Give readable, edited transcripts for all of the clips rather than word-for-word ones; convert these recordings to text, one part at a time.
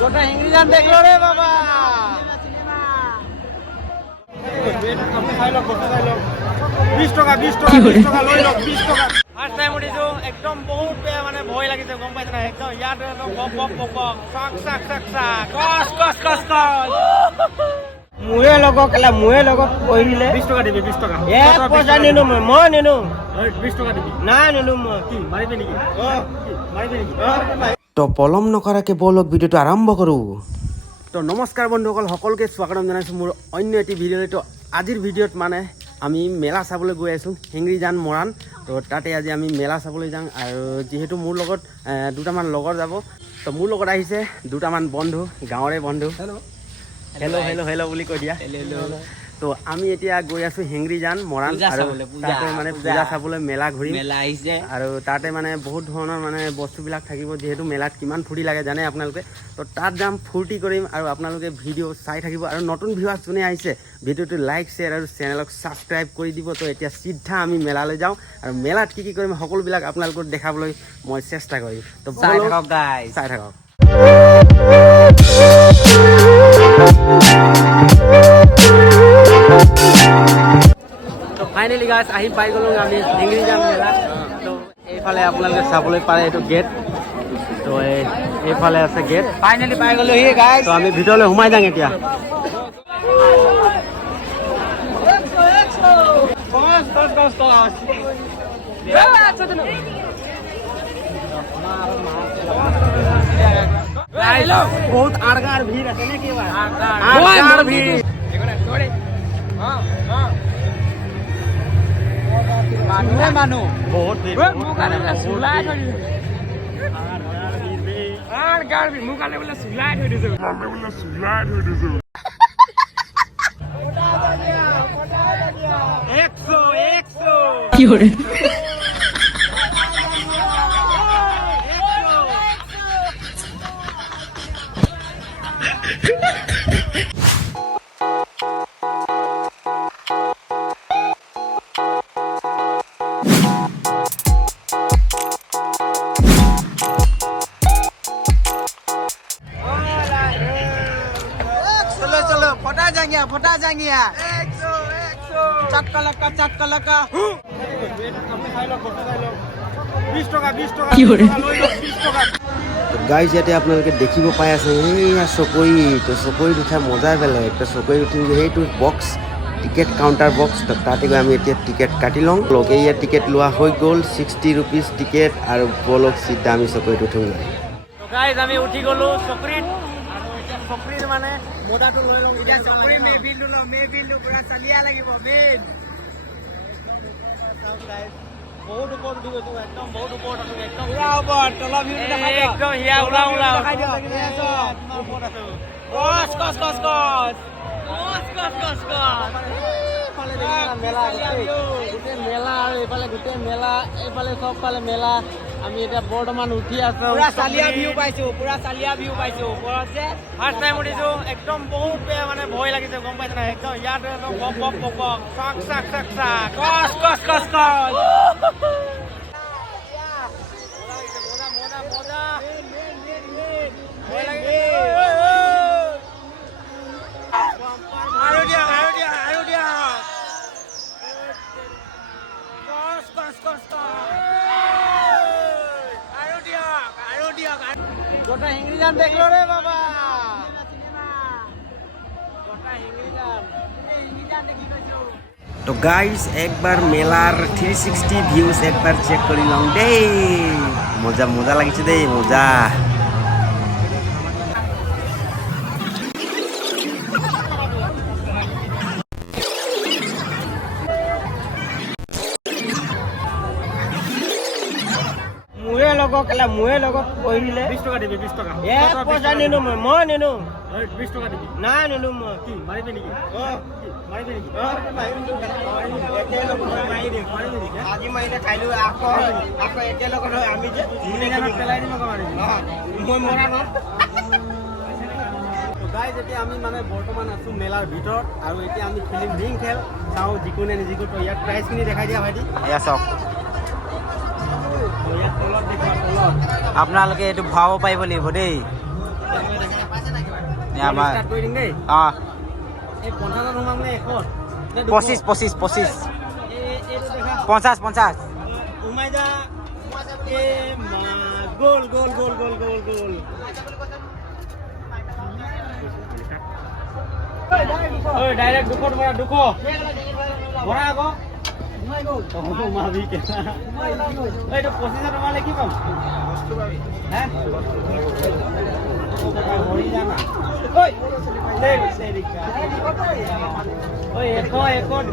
গোটা ইংৰেজান দেখলো ৰে বাবা। বিশ টকা লৈ লওক 20 টকা। ফাৰ্ষ্ট টাইম উঠিছো, একদম বহুত বেয়া মানে ভয় লাগিছে, গম পাইছে না? একদম ইয়াত বক বক বক বক চাক চাক চাক চাক কচ কচ কচ কচ। মোৰে লগত পঢ়িলে 20 টকা দিবি। 20 টকা পইচা নিনো, মই নিনো। 20 টকা দিবি। নাই নিনো মই। কি মাৰিবি নেকি? মাৰিবি নেকি? তো পলম নকৰাকে বলক ভিডিঅ'টো আৰম্ভ কৰোঁ। তো নমস্কাৰ বন্ধুসকল, সকলোকে স্বাগতম জনাইছোঁ মোৰ অন্য এটি ভিডিঅ'লৈ। তো আজিৰ ভিডিঅ'ত মানে আমি মেলা চাবলৈ গৈ আছোঁ, হেংৰিজান মৰাণ। তো তাতে আজি আমি মেলা চাবলৈ যাওঁ। আৰু যিহেতু মোৰ লগত দুটামান লগৰ যাব, তো মোৰ লগত আহিছে দুটামান বন্ধু, গাঁৱৰে বন্ধু। হেল্ল' হেল্ল' হেল্ল' বুলি কৈ দিয়া। তো আমি এতিয়া গৈ আছোঁ হেংৰিজান মৰাণ, আৰু তাতে মানে পূজা চাবলৈ, মেলা ঘূৰিম। আৰু তাতে মানে বহুত ধৰণৰ মানে বস্তুবিলাক থাকিব, যিহেতু মেলাত কিমান ফূৰ্তি লাগে জানে আপোনালোকে। তো তাত যাম, ফূৰ্তি কৰিম, আৰু আপোনালোকে ভিডিঅ' চাই থাকিব। আৰু নতুন ভিউৱাৰ্ছ যোনে আহিছে, ভিডিঅ'টো লাইক শ্বেয়াৰ আৰু চেনেলক ছাবস্ক্ৰাইব কৰি দিব। তো এতিয়া চিধা আমি মেলালৈ যাওঁ, আৰু মেলাত কি কৰিম সকলোবিলাক আপোনালোকক দেখাবলৈ মই চেষ্টা কৰিম। তো চাই থাকক। তো ফাইনেলি গাইছ আহি পাই গ'লোঁ আমি হেংৰিজান মেলা। তো এইফালে আপোনালোকে চাবলৈ পাৰে এইটো গেট। তো এইফালে আছে গেট। ফাইনেলি পাই গ'লোঁ হি গাইছ। তো আমি ভিতৰলৈ সোমাই যাওঁ এতিয়া। বহুত আড়গাঁৰ ভিৰ আছে নে কি? আড়গাঁৰ ভিৰ। মানুহ বহুত ভিৰ। কি করে? चलो फटा जाएंगे। चटका लका। 20 টকা কি করে? লৈ লওক 20 টকা। গাইজ ইয়াতে আপোনালোকে দেখিব পাই আছে এইয়া চকৰি। তো চকৰিত উঠা মজাই বেলেগ। তো চকৰিত উঠিম সেইটো বক্স, টিকেট কাউণ্টাৰ বক্স। তো তাতে গৈ আমি এতিয়া টিকেট কাটি লওঁ। এইয়া টিকেট লোৱা হৈ গ'ল, 60 ৰুপিজ টিকেট। আৰু বলক চিধা আমি চকৰিত উঠোঁ। গাইজ আমি উঠি গ'লো চকৰিত, আৰু এতিয়া চকৰিত মানে মজাটো লৈ লওঁ। এতিয়া চকৰি মেবিলটো পুৰা চালিয়া লাগিব মেইন। বহুত ওপৰত উঠি গৈছো, একদম বহুত ওপৰত আছো, একদম পুৰা ওপৰত। তলৰ ভিউটো দেখাই দিয়ক, একদম হিয়া ওলাও দেখাই দিয়ক। ওপৰত আছো। কচ কচ কচ কচ কচ কচ কচ। মেলা গোটেই মেলা, আৰু এইফালে গোটেই মেলা, এইফালে চবফালে মেলা। আমি এতিয়া বৰ্তমান উঠি আছো, পুৰা চালিয়া ভিউ পাইছো ওপৰত যে। ফাৰ্ষ্ট টাইম উঠিছো, একদম বহুত বেয়া মানে ভয় লাগিছে, গম পাইছে না? একদম ইয়াত বক বক বক বক চাক চাক চাক চাক কচ কচ কচ কচ। গোটা ইংরেজান দেখলো রে বাবা। তো গাইজ একবার মেলার 360 ভিউজ একবার চেক করে লং দেই। মজা লাগিছে দেই, মজা। মোৰে লগত পঢ়িলে 20 টকা দিবি। 20 টকা পইচা নিনো, মই নিনো। 20 টকা দিবি। নাই নিনো মই। কি মাৰিবি নেকি? মাৰিবি নেকি? আজি মাৰিলে কাইলৈ আকৌ একেলগত হয়। আমি যে পেলাই দিম, মই মৰা ন। গাইজ এতিয়া আমি মানে বৰ্তমান আছো মেলাৰ ভিতৰত, আৰু এতিয়া আমি খেলিম ৰিং খেল। চাওঁ যিকোনে নিজিকো। ইয়াত প্ৰাইজখিনি দেখাই দিয়া ভাইটি। এয়া চাওক, ইয়াত তলত দেখুৱা, তলত আপোনালোকে এইটো ভৰাব পাৰিব লাগিব দেই। আমাৰ ষ্টাৰ্ট কৰি দিম দেই অঁ এই 50ত সোমাম নে 100 নে 25 এইটো দেখা 50 সোমাই যা এ মা গোল ঐ ডাইৰেক্ট 200 ভৰা 200 ভৰা আকৌ সোমাবি কেনা এইটো 25 সোমালে কি পাম হে হৰি জানা ঐ দেখ সেৰিকা ঐ 100 200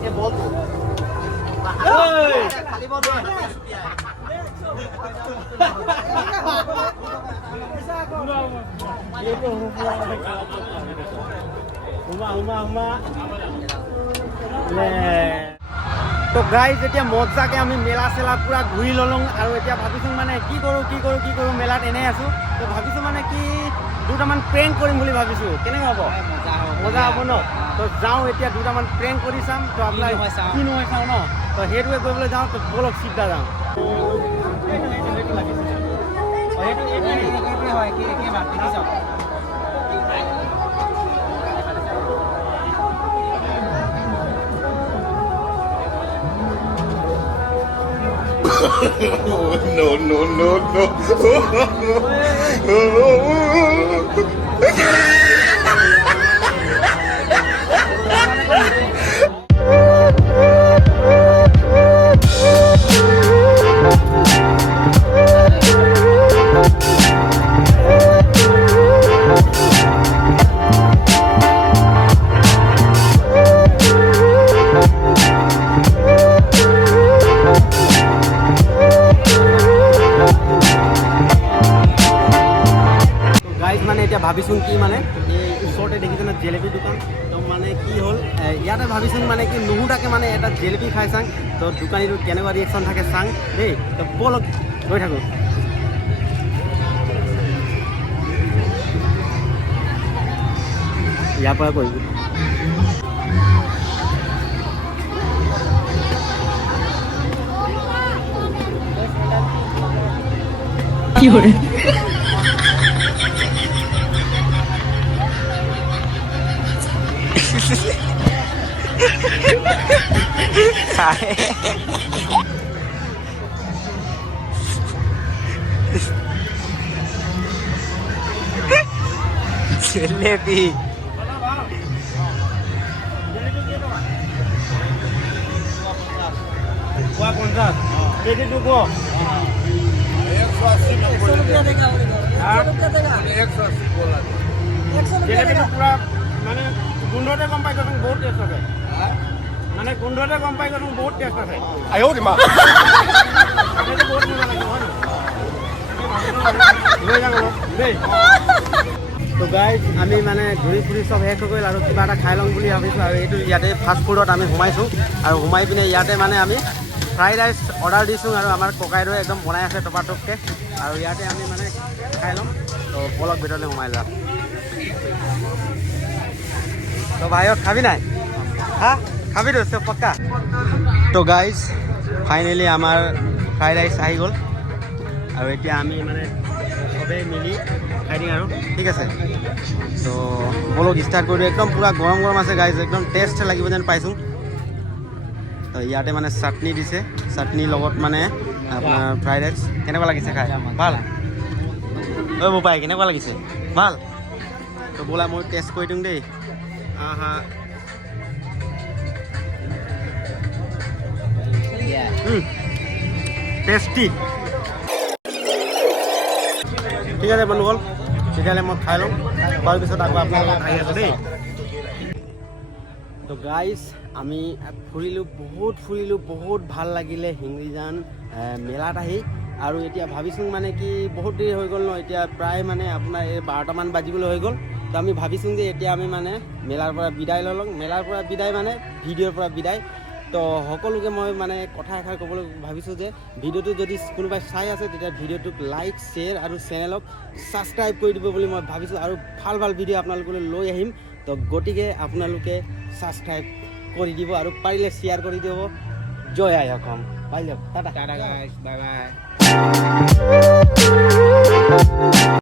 এ বল ঐ খালি বল তো গাইজ এতিয়া মজাকে আমি মেলা চেলা পুৰা ঘূৰি ল'লোঁ আৰু এতিয়া ভাবিছোঁ মানে কি কৰোঁ মেলাত এনেই আছোঁ তো ভাবিছোঁ মানে কি দুটামান প্ৰেংক কৰিম বুলি ভাবিছোঁ কেনেকৈ হ'ব মজা হ'ব ন তো যাওঁ এতিয়া দুটামান প্ৰেংক কৰি চাম তো আপোনাৰ কি নহয় চাওঁ ন তো সেইটোৱে কৰিবলৈ যাওঁ তো বলক চিধা যাওঁ সেইটো লাগিছে হয় কি চাওক ভাবিছোঁ কি মানে এই ওচৰতে দেখিছে না জেলেপি দোকান তো মানে কি হ'ল ইয়াতে ভাবিছোঁ মানে কি নুহুতাকে মানে এটা জেলেপি খাই চাং তো দোকানীটো কেনেকুৱা ৰিয়েকশ্যন থাকে চাং দেই তো বলক গৈ থাকোঁ ইয়াৰ পৰা কৰিবি কি হয় জেলেপি মানে গোন্ধতে গম পাই গৈছোঁ বহুত টেষ্ট আছে মানে গোন্ধতে গম পাই গৈছোঁ বহুত টেষ্ট আছে বহুত মজা লাগিব হয় লৈ যাম দেই তো গাইজ আমি মানে ঘূৰি ফুৰি চব শেষ হৈ গ'ল আৰু কিবা এটা খাই লওঁ বুলি ভাবিছোঁ আৰু এইটো ইয়াতে ফাষ্ট ফুডত আমি সোমাইছোঁ আৰু সোমাই পিনে ইয়াতে মানে আমি ফ্ৰাইড ৰাইচ অৰ্ডাৰ দিছোঁ আৰু আমাৰ ককাইদেৱে একদম বনাই আছে টপাটপকৈ আৰু ইয়াতে আমি মানে খাই ল'ম তো বলক ভিতৰলৈ সোমাই যাম তো ভাইক খাবি নাই হা খাবি তো চব পক্কা তো গাইজ ফাইনেলি আমাৰ ফ্ৰাইড ৰাইচ আহি গ'ল আৰু এতিয়া আমি মানে চবেই মিলি খাই দিম আৰু ঠিক আছে তো বলক ষ্টাৰ্ট কৰি দিওঁ একদম পূৰা গৰম গৰম আছে গাইজ একদম টেষ্ট লাগিব যেন পাইছোঁ তো ইয়াতে মানে চাটনি দিছে চাটনিৰ লগত মানে আপোনাৰ ফ্ৰাইড ৰাইচ কেনেকুৱা লাগিছে খাই ভাল ঐ বোপাই কেনেকুৱা লাগিছে ভাল তো ব'লা মই টেষ্ট কৰি দিওঁ দেই আহা টেষ্টি ঠিক আছে বন্ধুসকল তেতিয়াহ'লে মই খাই লওঁ খোৱাৰ পিছত আকৌ আপোনালোকক আহি আছোঁ দেই তো গাইজ আমি ফুৰিলোঁ বহুত ভাল লাগিলে হিংৰিজান মেলাত আহি আৰু এতিয়া ভাবিছোঁ মানে কি বহুত দেৰি হৈ গ'ল ন এতিয়া প্ৰায় মানে আপোনাৰ এই 12টামান বাজিবলৈ হৈ গ'ল তো আমি ভাবিছোঁ যে এতিয়া আমি মানে মেলাৰ পৰা বিদায় লৈ লওঁ মেলাৰ পৰা বিদায় মানে ভিডিঅ'ৰ পৰা বিদায় তো সকলোকে মই মানে কথা এষাৰ ক'বলৈ ভাবিছোঁ যে ভিডিঅ'টো যদি কোনোবাই চাই আছে তেতিয়া ভিডিঅ'টোক লাইক শ্বেয়াৰ আৰু চেনেলক ছাবস্ক্ৰাইব কৰি দিব বুলি মই ভাবিছোঁ আৰু ভাল ভাল ভিডিঅ' আপোনালোকলৈ লৈ আহিম তো গতিকে আপোনালোকে ছাবস্ক্ৰাইব কৰি দিব আৰু পাৰিলে শ্বেয়াৰ কৰি দিব জয় আই অসম বাই লওক Tata Tata guys bye bye